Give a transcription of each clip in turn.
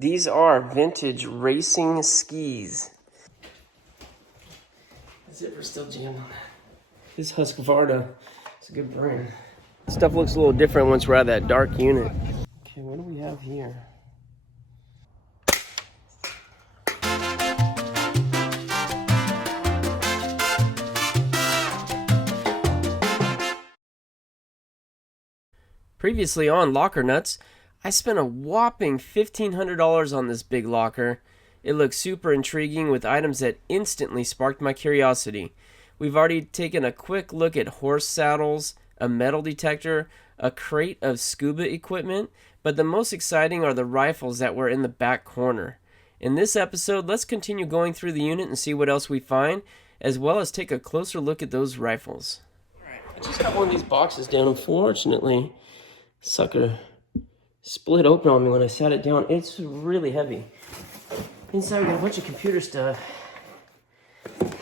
These are vintage racing skis. The zipper's still jammed on that. This Husqvarna, it's a good brand. Stuff looks a little different once we're out of that dark unit. Okay, what do we have here? Previously on Lockernuts, I spent a whopping $1,500 on this big locker. It looks super intriguing with items that instantly sparked my curiosity. We've already taken a quick look at horse saddles, a metal detector, a crate of scuba equipment, but the most exciting are the rifles that were in the back corner. In this episode, let's continue going through the unit and see what else we find, as well as take a closer look at those rifles. Alright, I just got one of these boxes down. Unfortunately, sucker split open on me when I sat it down. It's really heavy. Inside we got a bunch of computer stuff.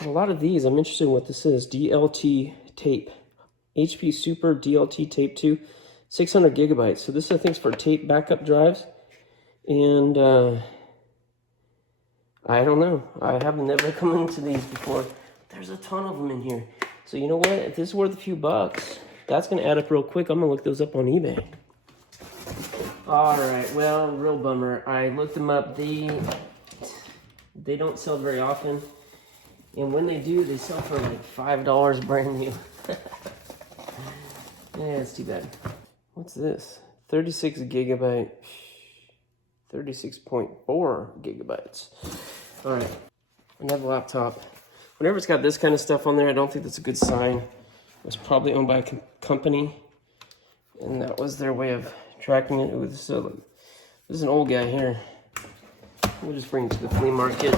A lot of these, I'm interested in what this is. DLT tape. HP Super DLT tape 2. 600 gigabytes. So this I think is for tape backup drives. And I don't know. I have never come into these before. There's a ton of them in here. So you know what? If this is worth a few bucks, that's going to add up real quick. I'm going to look those up on eBay. Alright, well, real bummer. I looked them up. They don't sell very often. And when they do, they sell for like $5 brand new. Yeah, it's too bad. What's this? 36 gigabyte. 36.4 gigabytes. Alright, another laptop. Whenever it's got this kind of stuff on there, I don't think that's a good sign. It was probably owned by a company, and that was their way of tracking it. This is an old guy here. We'll just bring it to the flea market.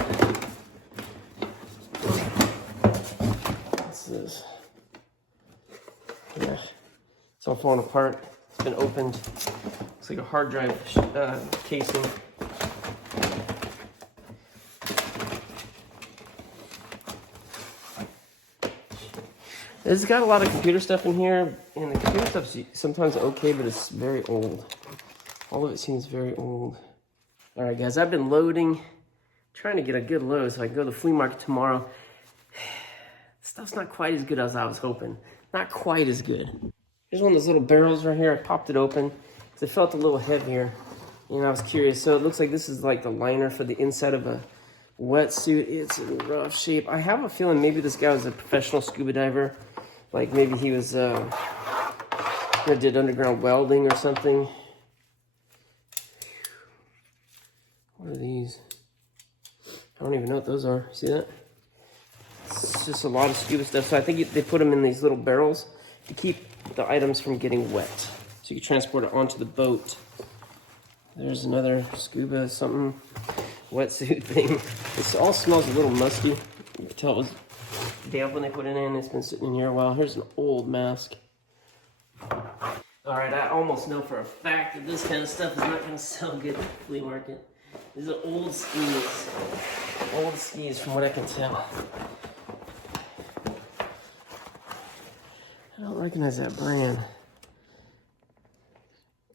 What's this? Yeah, it's all falling apart. It's been opened. Looks like a hard drive casing. It's got a lot of computer stuff in here, and the computer stuff's sometimes okay, but it's very old. All of it seems very old. All right, guys, I've been loading, trying to get a good load so I can go to the flea market tomorrow. Stuff's not quite as good as I was hoping. Not quite as good. Here's one of those little barrels right here. I popped it open because it felt a little heavier, and I was curious. So it looks like this is like the liner for the inside of a wetsuit. It's in rough shape. I have a feeling maybe this guy was a professional scuba diver. Like maybe he was did underground welding or something. What are these? I don't even know what those are. See that? It's just a lot of scuba stuff. So I think they put them in these little barrels to keep the items from getting wet. So you can transport it onto the boat. There's another scuba something wetsuit thing. This all smells a little musty. You can tell it was damp when they put it in. It's been sitting in here a while. Here's an old mask. Alright, I almost know for a fact that this kind of stuff is not going to sell good at the flea market. These are old skis. Old skis from what I can tell. I don't recognize that brand.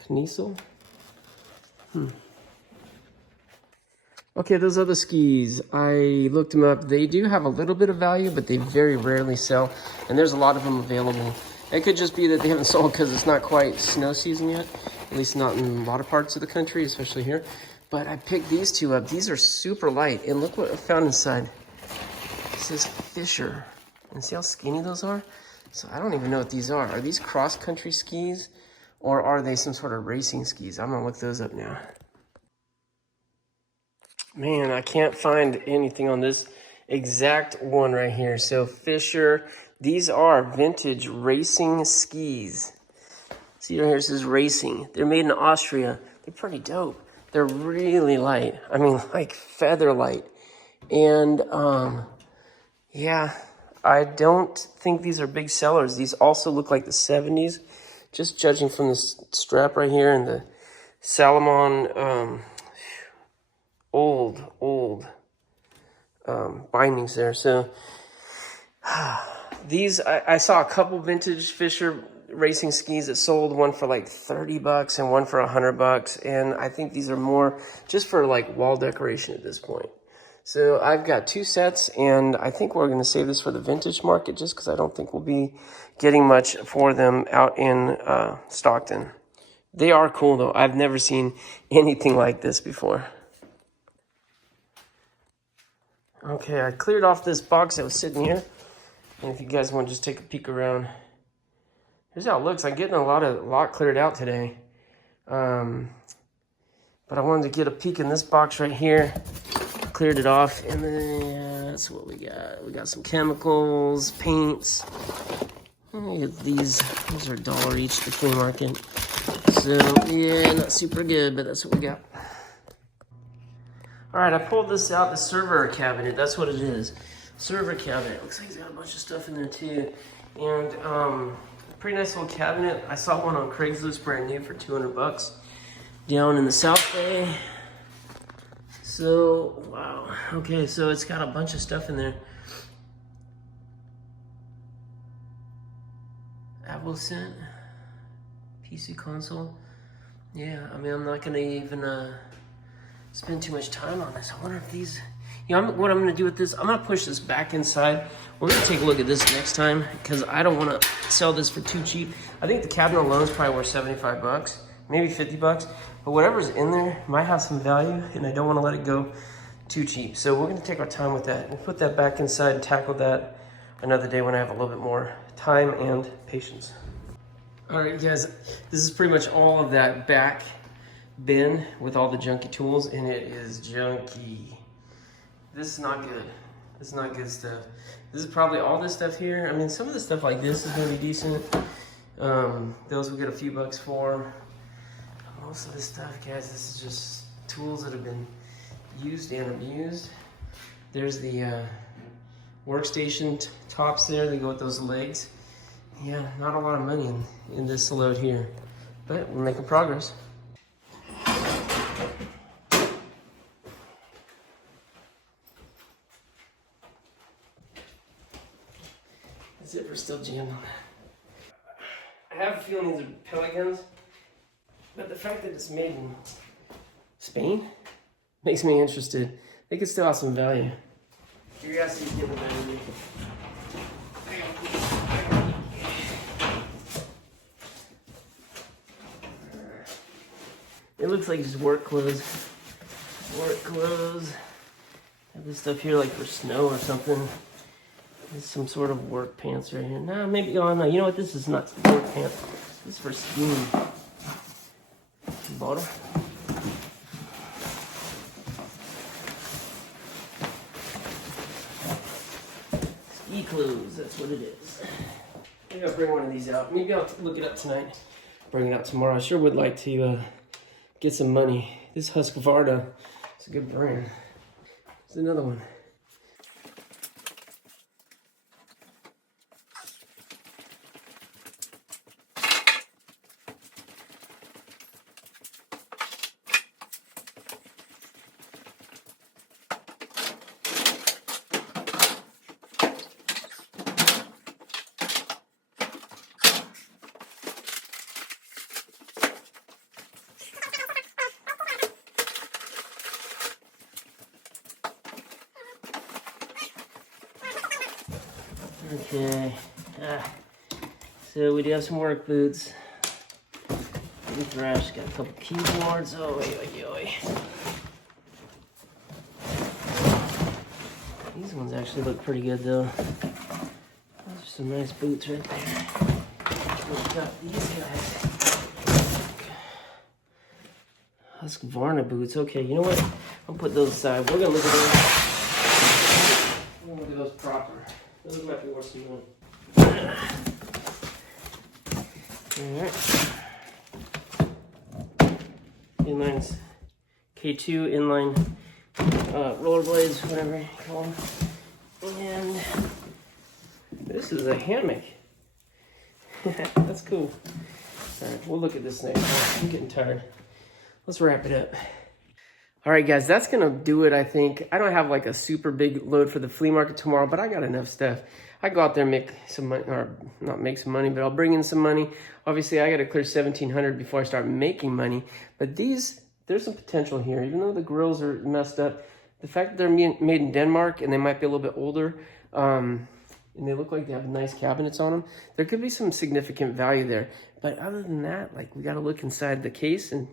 Kniesel? Okay, those other skis, I looked them up. They do have a little bit of value, but they very rarely sell. And there's a lot of them available. It could just be that they haven't sold because it's not quite snow season yet. At least not in a lot of parts of the country, especially here. But I picked these two up. These are super light. And look what I found inside. It says Fisher. And see how skinny those are? So I don't even know what these are. Are these cross-country skis? Or are they some sort of racing skis? I'm going to look those up now. Man, I can't find anything on this exact one right here. So Fisher, these are vintage racing skis. See right here, it says racing. They're made in Austria. They're pretty dope. They're really light. I mean, like feather light. And yeah, I don't think these are big sellers. These also look like the 70s. Just judging from this strap right here and the Salomon old bindings there. So these, I saw a couple vintage Fisher racing skis that sold, one for like $30 and one for $100. And I think these are more just for like wall decoration at this point. So I've got 2 sets, and I think we're going to save this for the vintage market just because I don't think we'll be getting much for them out in Stockton. They are cool though. I've never seen anything like this before. Okay, I cleared off this box that was sitting here. And if you guys want to just take a peek around, here's how it looks. I'm getting a lot cleared out today. But I wanted to get a peek in this box right here. Cleared it off, and then that's what we got. We got some chemicals, paints. These are $1 each at the flea market. So yeah, not super good, but that's what we got. All right, I pulled this out, the server cabinet. That's what it is, server cabinet. Looks like it's got a bunch of stuff in there too, and pretty nice little cabinet. I saw one on Craigslist brand new for $200 down in the South Bay. So, wow. Okay, so it's got a bunch of stuff in there. Apple Scent, PC console. Yeah, I mean, I'm not gonna even spend too much time on this. I wonder if these, what I'm gonna do with this, I'm gonna push this back inside. We're gonna take a look at this next time because I don't wanna sell this for too cheap. I think the cabinet alone is probably worth $75, maybe $50. But whatever's in there might have some value, and I don't want to let it go too cheap. So we're going to take our time with that. We'll put that back inside and tackle that another day when I have a little bit more time and patience. All right, guys, this is pretty much all of that back bin with all the junky tools, and it is junky. This is not good. This is not good stuff. This is probably all this stuff here. I mean, some of the stuff like this is going to be decent. Those we'll get a few bucks for. Most of this stuff, guys, this is just tools that have been used and abused. There's the workstation tops there. They go with those legs. Yeah, not a lot of money in this load here, but we're making progress. The zipper's still jammed on that. I have a feeling these are pellet guns. But the fact that it's made in Spain makes me interested. They could still have some value. Curiosity's getting the better of me. It looks like just work clothes. Work clothes. Have this stuff here like for snow or something. There's some sort of work pants right here. Nah, maybe, oh no, you know what? This is not work pants. This is for skiing. Bottom. Ski clothes, that's what it is. Maybe I'll bring one of these out. Maybe I'll look it up tonight, bring it out tomorrow. I sure would like to get some money. This Husqvarna is a good brand. There's another one. Okay, so we do have some work boots. Refresh, got a couple keyboards. Oh, oi. These ones actually look pretty good though. Those are some nice boots right there. We've got these guys. Husqvarna boots. Okay, you know what? I'll put those aside. We're gonna look at those. We're gonna look at those proper. Those might be worth some money. Alright. Inlines. K2 inline rollerblades, whatever you call them. And this is a hammock. That's cool. Alright, we'll look at this next. I'm getting tired. Let's wrap it up. All right, guys, that's going to do it, I think. I don't have like a super big load for the flea market tomorrow, but I got enough stuff. I go out there and make some money, or not make some money, but I'll bring in some money. Obviously, I got to clear $1,700 before I start making money. But these, there's some potential here. Even though the grills are messed up, the fact that they're made in Denmark and they might be a little bit older, and they look like they have nice cabinets on them, there could be some significant value there. But other than that, like, we got to look inside the case and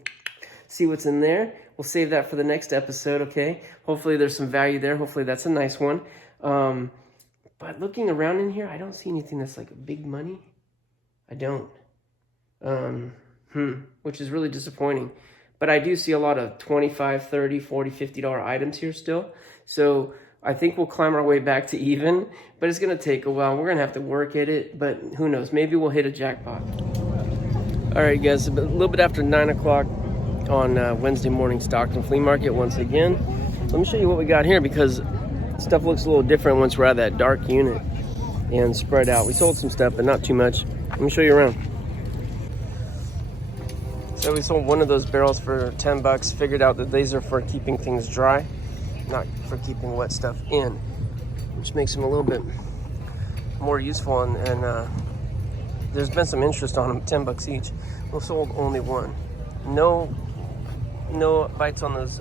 see what's in there. We'll save that for the next episode, okay? Hopefully there's some value there. Hopefully that's a nice one. But looking around in here, I don't see anything that's like big money. I don't. Which is really disappointing. But I do see a lot of $25, $30, $40, $50 items here still. So I think we'll climb our way back to even, but it's gonna take a while. We're gonna have to work at it, but who knows? Maybe we'll hit a jackpot. All right, guys, a little bit after 9 o'clock on Wednesday morning, Stockton Flea Market once again. Let me show you what we got here, because stuff looks a little different once we're out of that dark unit and spread out. We sold some stuff, but not too much. Let me show you around. So we sold one of those barrels for $10. Figured out that these are for keeping things dry, not for keeping wet stuff in, which makes them a little bit more useful. And there's been some interest on them, $10 each. We sold only one. No bites on those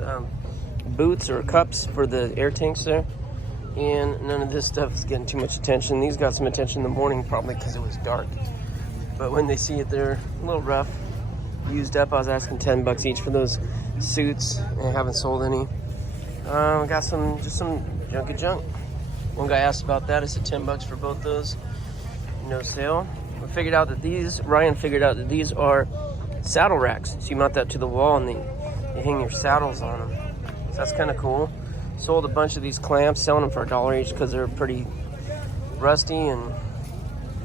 boots or cups for the air tanks there. And none of this stuff is getting too much attention. These got some attention in the morning, probably because it was dark. But when they see it, they're a little rough, used up. I was asking $10 each for those suits, and I haven't sold any. Got just some junk. One guy asked about that. I said $10 for both those. No sale. We figured out that Ryan figured out that these are saddle racks. So you mount that to the wall and you hang your saddles on them. So that's kind of cool. Sold a bunch of these clamps, selling them for $1 each because they're pretty rusty and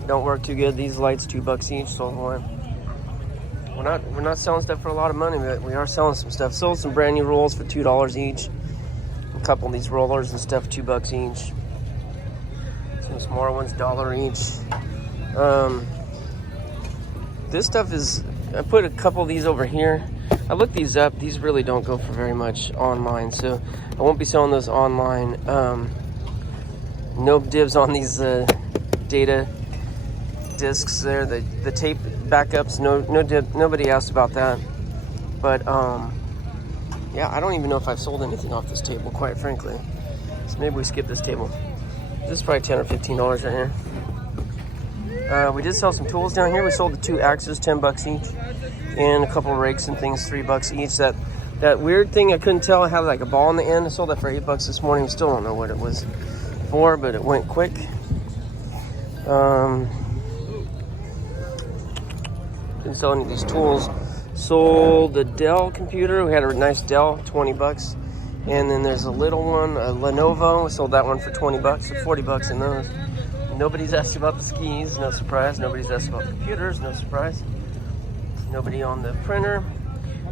don't work too good. These lights, $2 each. Sold one. We're not selling stuff for a lot of money, but we are selling some stuff. Sold some brand new rolls for $2 each. A couple of these rollers and stuff, $2 each. Some smaller ones, $1 each. This stuff is, I put a couple of these over here. I looked these up. These really don't go for very much online, so I won't be selling those online. No dibs on these data discs there, the tape backups. No dib. Nobody asked about that. But yeah, I don't even know if I've sold anything off this table, quite frankly. So maybe we skip this table. This is probably $10 or $15 right here. We did sell some tools down here. We sold the 2 axes, $10 each, and a couple of rakes and things, $3 each. That weird thing I couldn't tell, I had like a ball in the end. I sold that for $8 this morning. We still don't know what it was for, but it went quick. Didn't sell any of these tools. Sold the Dell computer. We had a nice Dell, $20. And then there's a little one, a Lenovo. We sold that one for $20, so $40 in those. Nobody's asked about the skis, no surprise. Nobody's asked about the computers, no surprise. Nobody on the printer.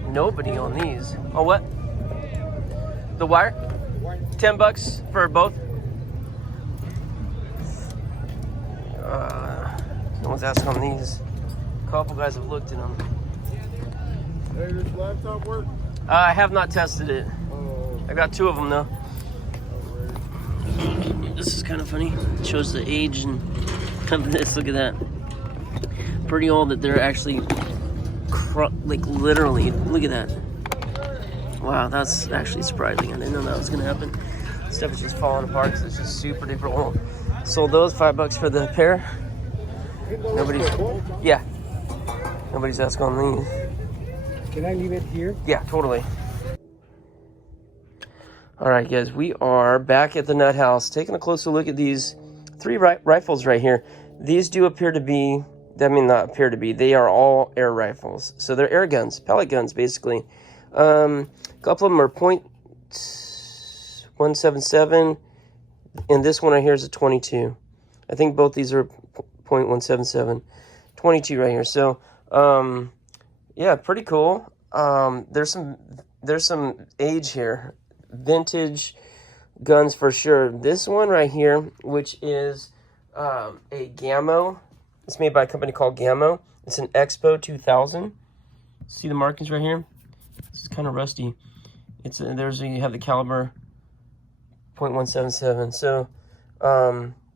Nobody on these. Oh, what? The wire? $10 for both. No one's asking on these. A couple guys have looked at them. Hey, does your laptop work? I have not tested it. I got 2 of them though. This is kind of funny. It shows the age and kind of this. Look at that. Pretty old that they're actually like literally. Look at that. Wow, that's actually surprising. I didn't know that was gonna happen. Stuff is just falling apart because it's just super duper old. Sold those $5 for the pair. Nobody's asking on these. Can I leave it here? Yeah, totally. All right, guys, we are back at the nut house, taking a closer look at these 3 rifles right here. These do appear to be, I mean, not appear to be, they are all air rifles. So they're air guns, pellet guns, basically. A couple of them are .177, and this one right here is a 22. I think both these are .177, 22 right here. So, yeah, pretty cool. There's some age here. Vintage guns for sure. This one right here, which is a Gammo. It's made by a company called Gammo. It's an Expo 2000. See the markings right here? This is kind of rusty. You have the caliber .177. So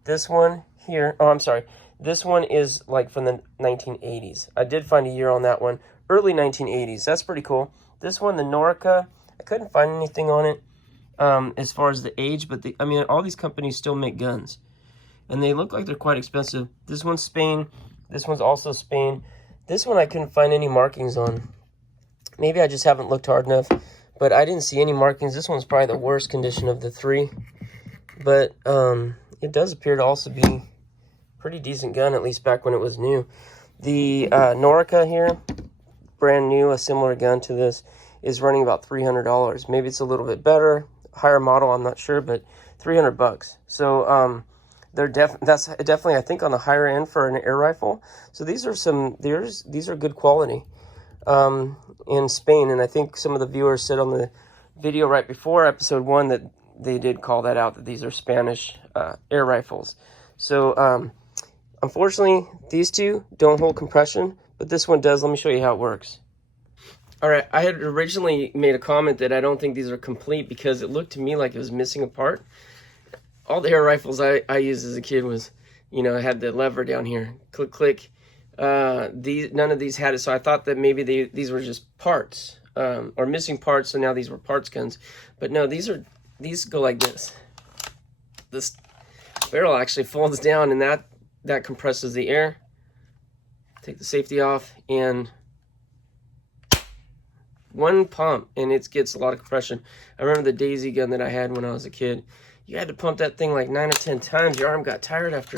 this one here, oh, I'm sorry. This one is like from the 1980s. I did find a year on that one. Early 1980s. That's pretty cool. This one, the Norica, I couldn't find anything on it as far as the age, but I mean, all these companies still make guns. And they look like they're quite expensive. This one's Spain. This one's also Spain. This one I couldn't find any markings on. Maybe I just haven't looked hard enough, but I didn't see any markings. This one's probably the worst condition of the three. But it does appear to also be pretty decent gun, at least back when it was new. The Norica here, brand new, a similar gun to this, is running about $300. Maybe it's a little bit better, higher model, I'm not sure, but $300. So that's definitely, I think, on the higher end for an air rifle. So these are good quality in Spain, and I think some of the viewers said on the video right before episode 1 that they did call that out, that these are Spanish air rifles. So unfortunately, these two don't hold compression, but this one does. Let me show you how it works. All right, I had originally made a comment that I don't think these are complete because it looked to me like it was missing a part. All the air rifles I used as a kid was, I had the lever down here, click, click. None of these had it, so I thought that maybe these were just parts or missing parts, so now these were parts guns. But no, these go like this. This barrel actually folds down, and that compresses the air. Take the safety off, and one pump, and it gets a lot of compression. I remember the Daisy gun that I had when I was a kid. You had to pump that thing like 9 or 10 times. Your arm got tired after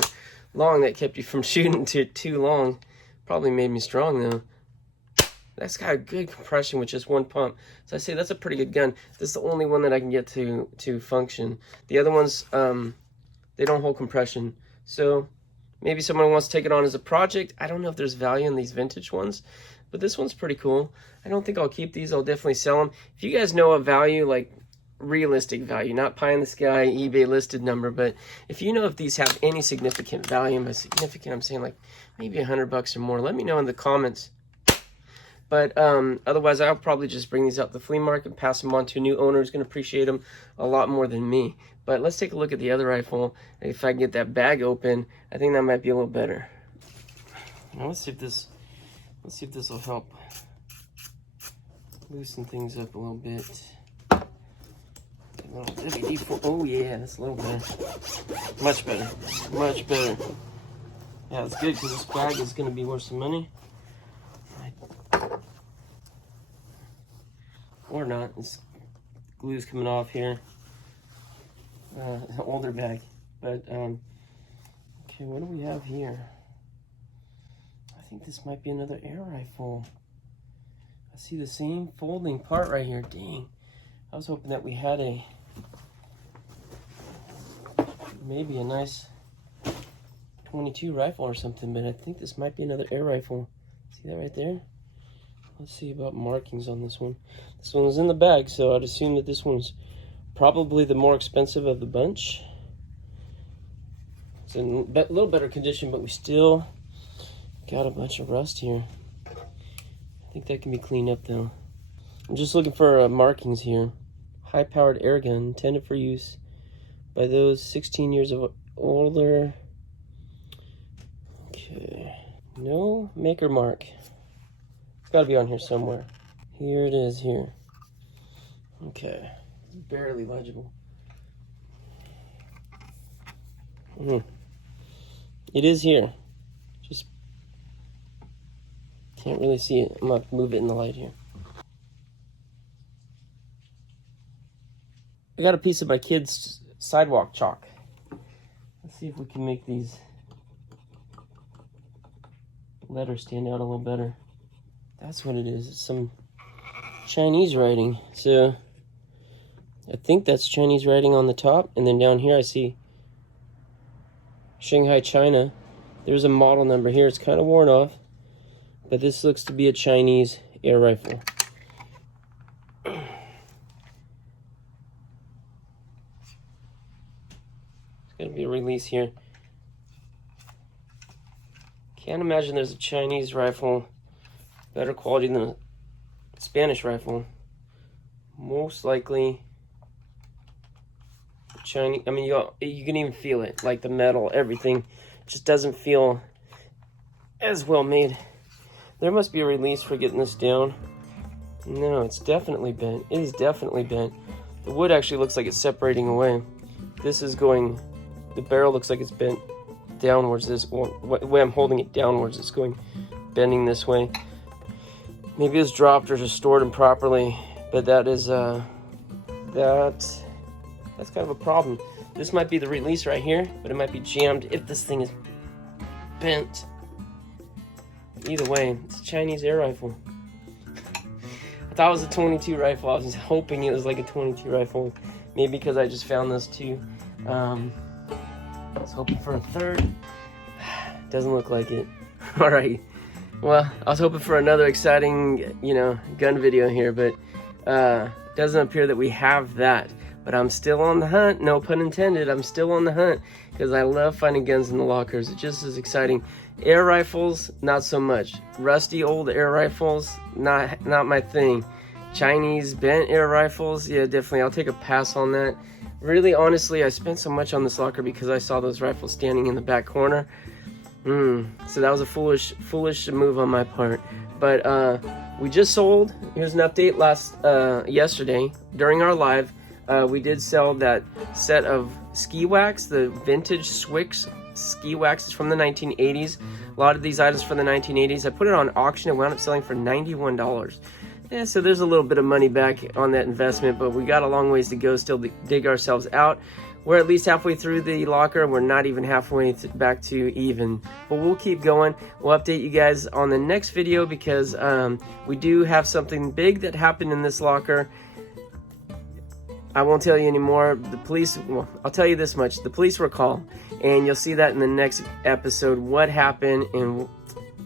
long. That kept you from shooting too long. Probably made me strong, though. That's got a good compression with just one pump. So I say that's a pretty good gun. This is the only one that I can get to function. The other ones, they don't hold compression. So maybe someone wants to take it on as a project. I don't know if there's value in these vintage ones, but this one's pretty cool. I don't think I'll keep these. I'll definitely sell them. If you guys know a value, like realistic value, not pie in the sky, eBay listed number, but if you know if these have any significant value, and by significant, I'm saying like maybe $100 or more, let me know in the comments. But otherwise, I'll probably just bring these out to the flea market, pass them on to a new owner who's going to appreciate them a lot more than me. But let's take a look at the other rifle. If I can get that bag open, I think that might be a little better. Now let's see if this will help loosen things up a little bit. A little WD-4. Oh yeah, that's a little better. Much better. Much better. Yeah, it's good because this bag is going to be worth some money. Or not. This glue's coming off here. Older bag. But, okay, what do we have here? I think this might be another air rifle. I see the same folding part right here. Dang. I was hoping that we had maybe a nice 22 rifle or something, but I think this might be another air rifle. See that right there? Let's see about markings on this one. This one was in the bag, so I'd assume that this one's probably the more expensive of the bunch. It's in a little better condition, but we still got a bunch of rust here. I think that can be cleaned up though. I'm just looking for markings here. High-powered air gun intended for use by those 16 years of older. Okay. No maker mark. It's got to be on here somewhere. Here it is here. Okay. It's barely legible. It is here. Just can't really see it. I'm going to move it in the light here. I got a piece of my kid's sidewalk chalk. Let's see if we can make these letters stand out a little better. That's what it is. It's some Chinese writing. So I think that's Chinese writing on the top. And then down here I see Shanghai, China. There's a model number here. It's kind of worn off. But this looks to be a Chinese air rifle. There's got to be a release here. Can't imagine there's a Chinese rifle better quality than a Spanish rifle. most likely Chinese. I mean, you can even feel it, like the metal, everything just doesn't feel as well made. There must be a release for getting this down. No, it's definitely bent. It is definitely bent. The wood actually looks like it's separating away. This is going, the barrel looks like it's bent downwards. The way I'm holding it downwards, it's going, bending this way. Maybe it's dropped or just stored improperly, but that is, that's kind of a problem. This might be the release right here, but it might be jammed if this thing is bent. Either way, it's a Chinese air rifle. I thought it was a 22 rifle. I was hoping it was like a 22 rifle. Maybe because I just found those two. I was hoping for a third. Doesn't look like it. Alright. Well, I was hoping for another exciting, gun video here, but doesn't appear that we have that. But I'm still on the hunt. No pun intended. I'm still on the hunt because I love finding guns in the lockers. It just is exciting. Air rifles, not so much. Rusty old air rifles, not my thing. Chinese bent air rifles, yeah, definitely. I'll take a pass on that. Really, honestly, I spent so much on this locker because I saw those rifles standing in the back corner. So that was a foolish move on my part. But we just sold. Here's an update. Yesterday during our live, we did sell that set of ski wax, the vintage Swix ski waxes from the 1980s. A lot of these items from the 1980s. I put it on auction and wound up selling for $91. Yeah, so there's a little bit of money back on that investment, but we got a long ways to go still to dig ourselves out. We're at least halfway through the locker. We're not even halfway back to even, but we'll keep going. We'll update you guys on the next video because we do have something big that happened in this locker. I won't tell you anymore. The police, well, I'll tell you this much. The police were called, and you'll see that in the next episode, what happened in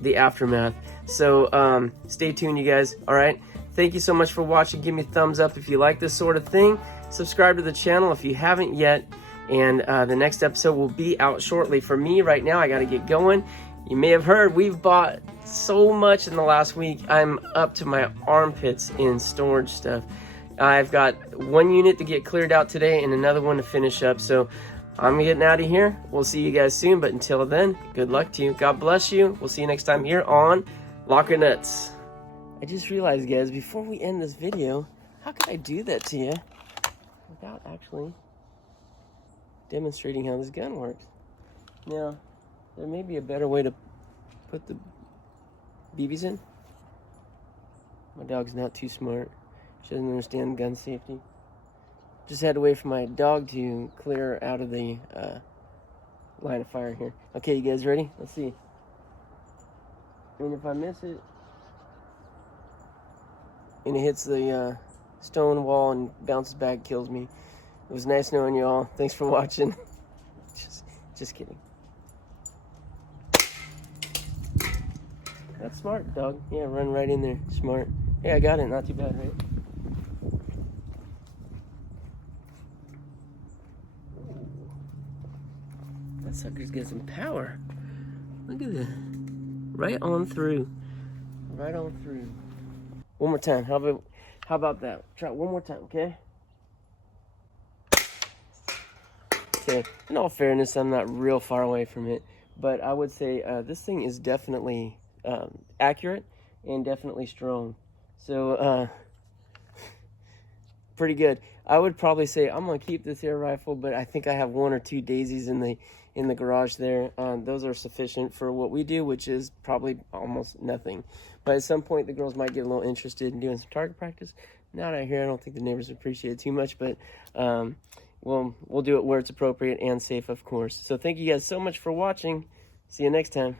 the aftermath. So stay tuned, you guys. All right. Thank you so much for watching. Give me a thumbs up if you like this sort of thing. Subscribe to the channel if you haven't yet. And the next episode will be out shortly. For me right now, I got to get going. You may have heard we've bought so much in the last week. I'm up to my armpits in storage stuff. I've got one unit to get cleared out today and another one to finish up. So I'm getting out of here. We'll see you guys soon. But until then, good luck to you. God bless you. We'll see you next time here on Lockernuts. I just realized, guys, before we end this video, how could I do that to you without actually demonstrating how this gun works? Now, there may be a better way to put the BBs in. My dog's not too smart. She doesn't understand gun safety. Just had to wait for my dog to clear out of the line of fire here. Okay, you guys ready? Let's see. And if I miss it, and it hits the stone wall and bounces back, kills me. It was nice knowing you all. Thanks for watching. Just kidding. That's smart, dog. Yeah, run right in there. Smart. Hey, I got it. Not too bad, right? That sucker's got some power. Look at that. Right on through. Right on through. One more time. How about that? Try it one more time, okay? Okay. In all fairness, I'm not real far away from it, but I would say this thing is definitely accurate and definitely strong. So pretty good. I would probably say I'm gonna keep this air rifle, but I think I have one or two daisies in the garage there. Those are sufficient for what we do, which is probably almost nothing. But at some point, the girls might get a little interested in doing some target practice. Not out here. I don't think the neighbors appreciate it too much, but we'll do it where it's appropriate and safe, of course. So thank you guys so much for watching. See you next time.